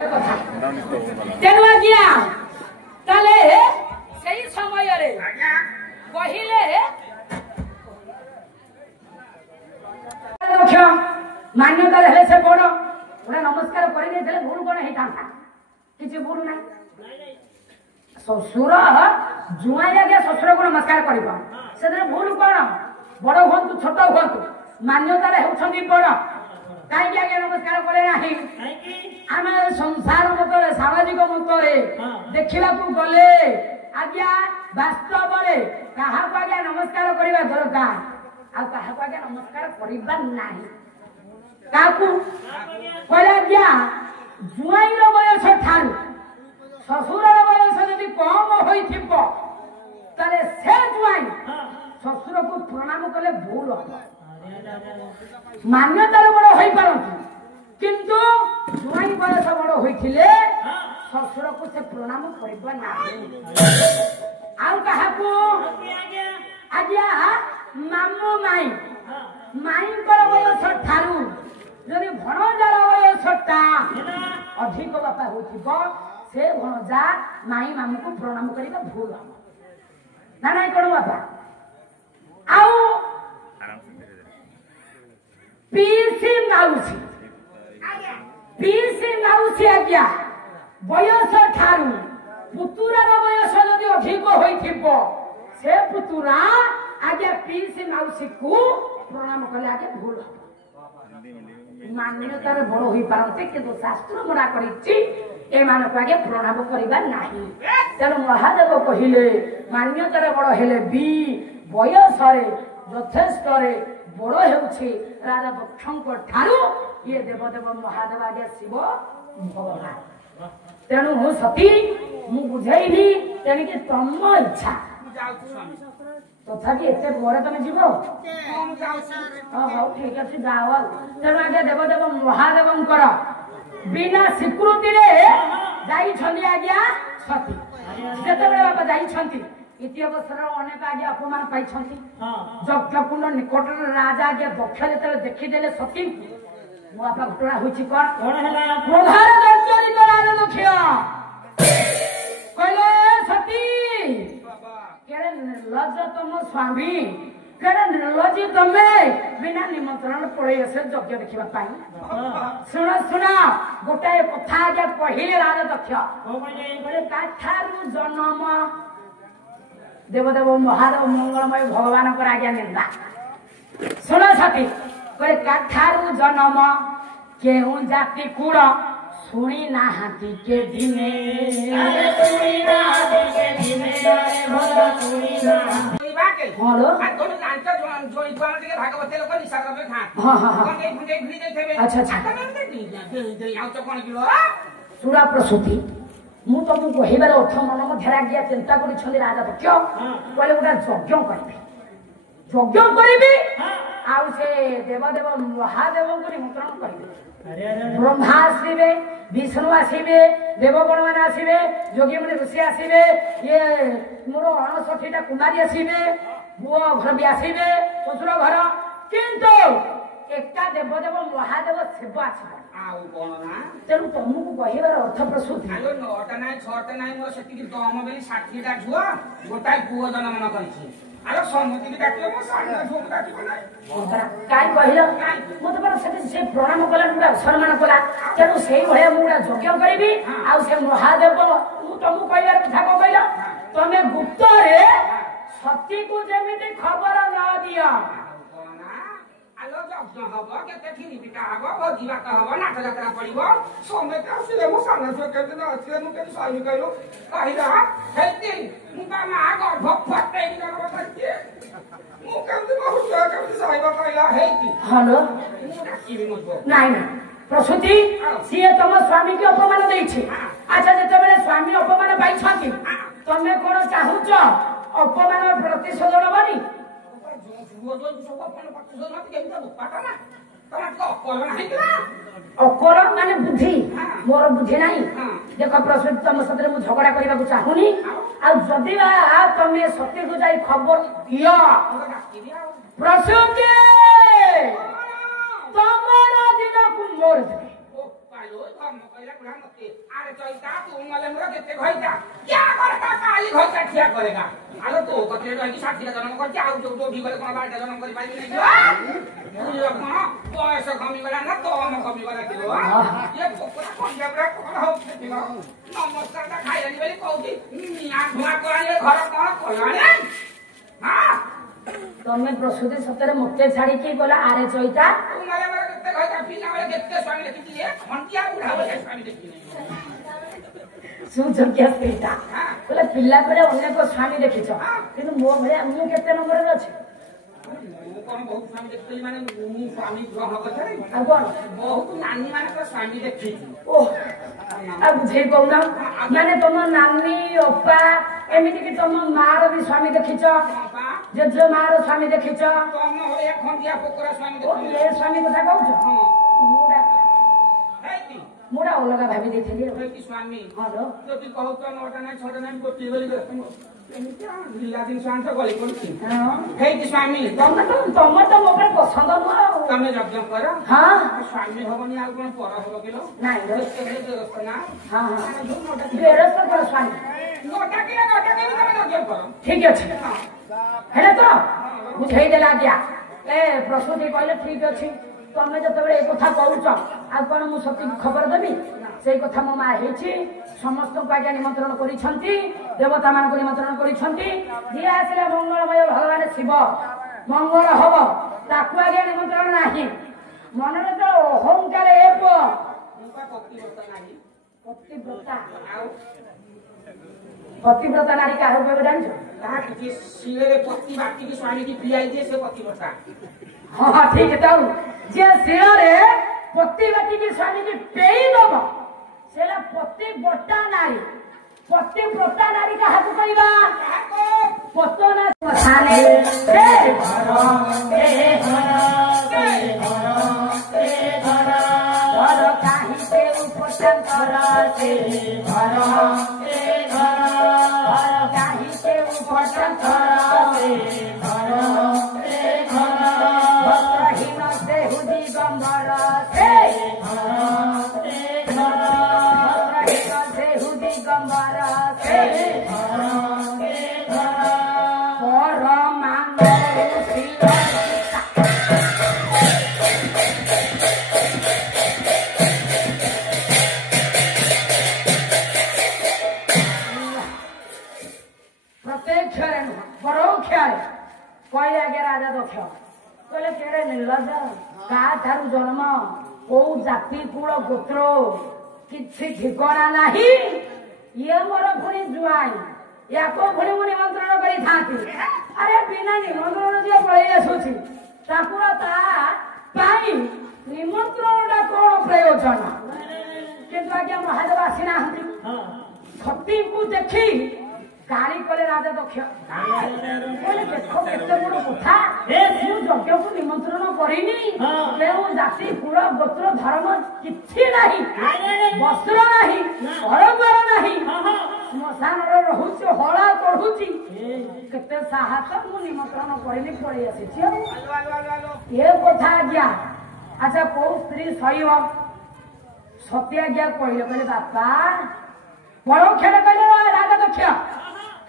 तेणु आज्ञा ताले सही समय रे कहिले मान्यता हेले से बड़ गोटे नमस्कार कर भूल कौन होता किसी भूल ना शशुर जुआई आज्ञा शशुर को नमस्कार कर भूल कौन बड़ हूँ छोट हूँ मान्यता होती बड़ कहीं आज्ञा नमस्कार करे ना आम संसार मत सामाजिक मत देखा गले आज्ञा वास्तव क्या आज्ञा नमस्कार करवा दरकार आज्ञा नमस्कार करवा ना क्या जुआई बयस ठार शशुर बयस जदि कम हो से जुआई शशुर को प्रणाम कले भूल मान्यतार बड़ हो पारती किंतु जुआई बयस बड़ होइथिले शशुर को से प्रणाम करबा नाही आज्ञा मामू माई माई बयस ठारू जदि भणजार बयसटा अधिक बापा होथिबो से भणजा माई मामू को प्रणाम करबा भूल ना नहीं कोन बापा आउ पीसी माउसी आज्ञा बयस ठारू पुतुरार बयस जदि अधिक होइथिबो से पुतुरा आज्ञा पीसी माउसी को प्रणाम कले आज्ञा भूल मान्यतार बड़ हो पारते किंतु शास्त्र मना करिछि ए मानक आगे प्रणाम करबा नाही तेणु महादेव कहिले मान्यतार बड़ हेले भी बयस रे यथेष्ट रे बड़ हेउछि राजा दक्षक ठारू ये देवदेव महादेव आगे शिव भगवान तेणु सती मु बुझैली तेणिके तम इच्छा तथापि एते बड़े तुम जीव ठीक अच्छे जाओ तेणु आगे देवदेव महादेव बिना स्वीकृति आज्ञा सती जिते बापा जाइछंती इति अवसर अनेक आज्ञा अपमान पाई यज्ञकुंड निकट राजा आज्ञा दक्ष जो देखीदे सती मो बापा घटना होची कहले सती केड़े निर्लज तुम स्वामी केड़े निर्लजी तमे बिना निमंत्रण पड़े से यज्ञ देखा शुण शुण गोटाए कथा आज्ञा कहले राजा दक्ष काठारू जन्म देवदेव महादेव मंगलमय भगवान आज्ञा निंदा शुण सती कहे काठारू जन्म केहू जाति कूड़ शुणी ना हाथी के दिने सुरा प्रसूति मु तुमको कहबार अर्थ मन मध्य आज्ञा चिंता कर राजा दक्ष कहले गोटे यज्ञ करी आउ से देवदेव महादेव को निमंत्रण करेंगे ब्रह्मा आसवे विष्णु आसवे देवगण मान आसवे योगी मुनि ऋषि आसवे ये मोर 69टा कुमारी आसवे पुओ घर भी आसवे शशुर घर किंतु एका देवदेव महादेव शिव आसवे तेणु तुमको कहबार अर्थ प्रसूति 9टा ना 6टा ना मोर सेति दम बेली 60टा झुआ गोटाए पुओ जन्म न करिछि आलो सम्मति भी डाकियो मो सामने झुआ डाकियो ना काई कहिलो मो तो से प्रणाम कला गुडा सम्मान कला तेणु सेही भया मुडा यज्ञ करबी आ से महादेव मु तुमको कहबार कथा को कहलो तमे गुप्त रे सती को जेमिति खबर न दियो आलो यज्ञ हबो केते खिनी पिटा हबो भोजी भात हबो नाच जात्रा पड़िबो समेत आसिले मो सामने से केते न आसिले मु केते साइल कहलो कहिला हेती मुका मा गर्भ फटे न बताके मु केते बहुत केते साइबा कहला हेती हेलो नाही ना प्रसूति सिए तुम स्वामी के अपमान देछि अच्छा जते बेले स्वामी अपमान पाई छथि तमे कोन चाहुच अपमान प्रतिशोध नबनी अकल माने बुद्धि मोर बुद्धि नहीं देख प्रसूति तुम सतरे मु झगड़ा करबा को चाहुनी आ जदि तमे सत्य को जाई खबर दियो प्रसूति तमरा दिन को मोर दे आयो धर्म कहला बुढ़ा मते अरे चलता तू मले मोर केते घइता क्या करता काली घइता ठिया करेगा आलो तो कते रही साथी का जन्म कर जाऊ जो भी गले कोन बाटा जन्म करि पाइबे नहीं ये कोन बयस कमी वाला ना तो हम कमी वाला किलो ये पोकरा कोन जबरा कोन हो दिलो नमस्कार ता खाइ आली बेली कहूती मिया धुआ कराले घर कोन कोलाने हां तमे प्रसूति सतरे मते छाड़ी की बोला आरे चोइता तू मले मोर केते घइता पिला वाले केते स्वामी देखि दिए हंटिया बुढ़ा वाले स्वामी देखि नहीं सुजोग्य स्त्रीटा बोले पिल्ला परे अनेक स्वामी देखिछ किंतु मो भले मु केते नंबर रे अछि कोन बहुत स्वामी देखि माने मु स्वामी ग्रहण करछै आ कोन बहुत नानी माने को स्वामी देखि ओ आ बुझे कोना माने तुम नानी ओपा एमिति कि तुम मार भी स्वामी देखिछ जे मार स्वामी देखिछ तुम हो एक हंटिया पोकरा स्वामी देखि ये स्वामी कथा कहउछ मुडा हेती मुडा अलगा भाबी देथिली हेती स्वामी हालो तो तू कहू तो नोटा नहीं छोटा नहीं को टीवली लीला दिन शांत गली पड़ती हेती स्वामी तुम तो मोबाइल पसंद न तमे यज्ञ कर हां स्वामी भवनी आ कोन पर हो गेलो नहीं रे ना हां हां बेरस पर स्वामी नोटा के तमे यज्ञ कर ठीक अछि हेले तो बुझाई देला गया ए प्रसूति कहले ठीक अछि तमे जतबे ए कथा कहउछ आ कोन मु सती खबर देबी सेई कथा मो मा हेछि समस्त को आज्ञा निमंत्रण करिसंती देवता मान को निमंत्रण करिसंती दिया आसिला मंगलमय भगवान शिव मंगल हबो ताकु आज्ञा निमंत्रण नाही मनरे तो अहंकार एप पतिव्रता पतिव्रता नारी का हो गयो जानछ ता कि सिरे पति बाकी की स्वामी की पियाई दे से पतिव्रता हां ठीक है जे सिरे पति बाकी की स्वामी की पेई दबो सेला पतिव्रता नारी पतिव्रता नारी का हाथ कइबा पतना मथाने ए घर ए घर ए घर ए घर घर काहि से उपटन कर से घर ए घर घर काहि से उपटन कर से घर ए घर वस्त्रहीन से हुदी गंबर से घर ए घर वस्त्रहीन से हुदी गंबर से घर ए घर कहले आगे राजा दक्ष कहले केड़े निर्लज का थारू जन्म को जाति कुल गोत्र किछि ठिकाना नाही ये मोर पुणी जुआई याको पुणी मु निमंत्रण करी थाती अरे बिना निमंत्रण जे पळै आसुछि ताकुर ता पाई निमंत्रणटा कोन प्रयोजन किंतु आगे महादेव आसीना हंती सती को देखी गाड़ी कले राजा दक्ष बोले देखो केते बड़ कथा मु यज्ञ को निमंत्रण करिनी केउ जाति कुल गोत्र धर्म किछि नाही वस्त्र नाही परंपर नाही श्मशान रे रहुछि हळा चढुछि केते साहस मु निमंत्रण करिनी पळै आसी ये कथा आज्ञा अच्छा को स्त्री सैव सत्य आज्ञा कहले बापा परोक्षरे कहले राजा दक्ष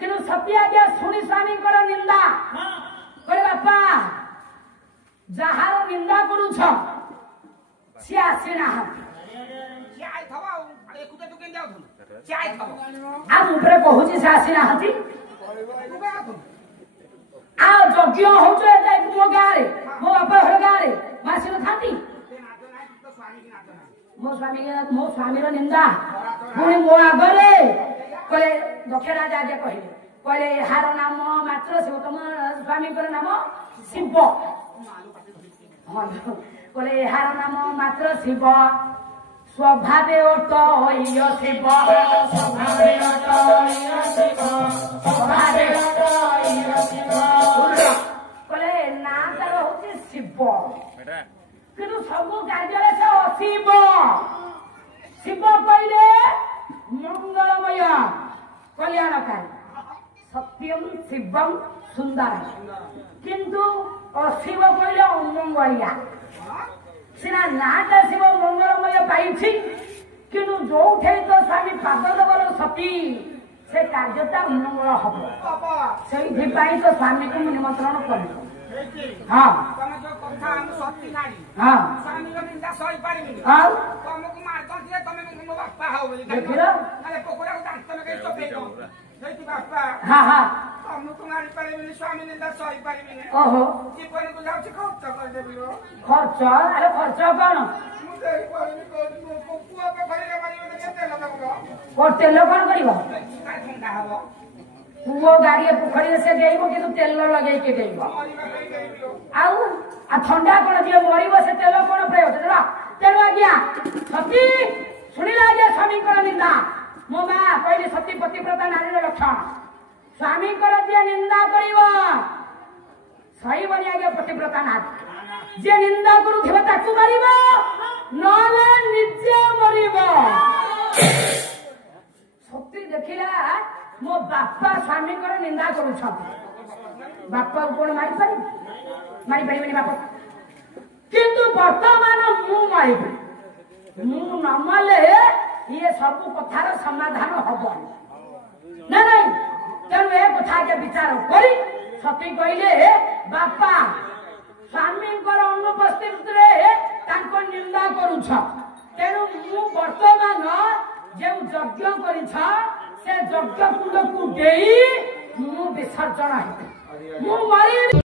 किनु सत्य आज्ञा सुनी स्वामी कर निंदा करे बापा जहार निंदा करू छ से आसी ना चाय थवा एकुते तू केन जाउ चाय थवा आ मुपरे कहूची से आसी ना हती आ यज्ञ होछ एटा मो गारे मो बापा घर गारे मासी न थाती मो स्वामी रो निंदा पुणी मो आगरे कहले दक्ष राजा आगे कहले हार नाम मात्र शिव तुम स्वामी नाम शिव कहले हार नाम मात्र शिव स्वभावे ओट शिव स्वभावे कहले ना तार हूँ शिव किंतु सब कार्य से अशिव शिव कहले मंगलमय कल्याणकारी सत्यम शिवम सुंदर किंतु अशिव कहले अमंगलिया ସିନା ନାଟା ଶିବ ମଙ୍ଗଳମୟ ପାଇଛି କିନ୍ତୁ ଯୋଉଠି ତ ସ୍ୱାମୀ ପାଦ ଦେବର ସତୀ ସେ କାର୍ଯ୍ୟଟା ମଙ୍ଗଳ ହବ ସେଇଥିପାଇଁ ତ ସ୍ୱାମୀକୁ ମୁଁ ନିମନ୍ତ୍ରଣ କଲି। ହଁ ତମେ ଯୋଉ କଥା ଆମେ ସତୀ ନାରୀ ହଁ ସ୍ୱାମୀର ନିନ୍ଦା ସହିପାରିବିନି ଆଉ ତମକୁ ମାରିଥିଲେ ତମେ ମୋ ବାପା ହବ ବୋଲି ଦେଖିଲ ମାନେ ପୋକଡ଼ାକୁ ଦାନ୍ତ ଲଗେଇ ଚପେଇବ ସେଇଠି ବାପା ହଁ ହଁ ତମକୁ ମାରିପାରିବିନି ସ୍ୱାମୀ ନିନ୍ଦା ସହିପାରିବିନି ଓହୋ ଜୀବନକୁ ଯାଉଛି ଖର୍ଚ୍ଚ କରିଦେବି ଖର୍ଚ୍ଚ ଆରେ ଖର୍ଚ୍ଚ କଣ ମୁଁ ଦେଇପାରିବି ପୁଅ ପୋଖରୀରେ ମାରିବ ତେଲ ଦେବ ତେଲ କଣ କରିବ ଥଣ୍ଡା ହବ ପୁଅ ଗାଡିଏ ପୋଖରୀରେ ସେ ଦେଇବ କିନ୍ତୁ ତେଲ ଲଗେଇକି ଦେଇବ ଆଉ ଥଣ୍ଡା କଣ ଯିଏ ମରିବ ସେ ତେଲ କଣ ପ୍ରୟୋଗ ତେଣୁ ଆଜ୍ଞା ସତୀ ଶୁଣିଲା ଆଜ୍ଞା ସ୍ୱାମୀଙ୍କର ନିନ୍ଦା ମୋ ମା କହିଲେ ସତୀ ପତିବ୍ରତା ନାରୀର ଲକ୍ଷଣ ସ୍ୱାମୀଙ୍କର ଯିଏ ନିନ୍ଦା କରିବ ସହିବନି ଆଜ୍ଞା ପତିବ୍ରତା ନାରୀ ଯିଏ ନିନ୍ଦା କରୁଥିବ ତାକୁ ମାରିବ ନହେଲେ ନିଜେ ମରିବ। ସତୀ ଦେଖିଲା ମୋ ବାପା ସ୍ୱାମୀଙ୍କର ନିନ୍ଦା କରୁଛନ୍ତି ବାପାକୁ କଣ ମାରିପାରିବିନି ବାପା କିନ୍ତୁ ବର୍ତ୍ତମାନ ମୁଁ ମାରିବି ମୁଁ ନ ମଲେ ଇଏ ସବୁ କଥାର ସମାଧାନ ହବନି ନା ନାଇଁ ତେଣୁ ଏ କଥା ଆଗେ ବିଚାର କରି ସତୀ କହିଲେ ବାପା ସ୍ୱାମୀଙ୍କର ଅନୁପସ୍ଥିତିରେ ତାଙ୍କ ନିନ୍ଦା କରୁଛ ତେଣୁ ମୁଁ ବର୍ତ୍ତମାନ ଯେଉଁ ଯଜ୍ଞ କରିଛ ସେ ଯଜ୍ଞ କୁଣ୍ଡକୁ ଦେଇ ମୁଁ ବିସର୍ଜନ ହେବି ମୁଁ ମରିବି।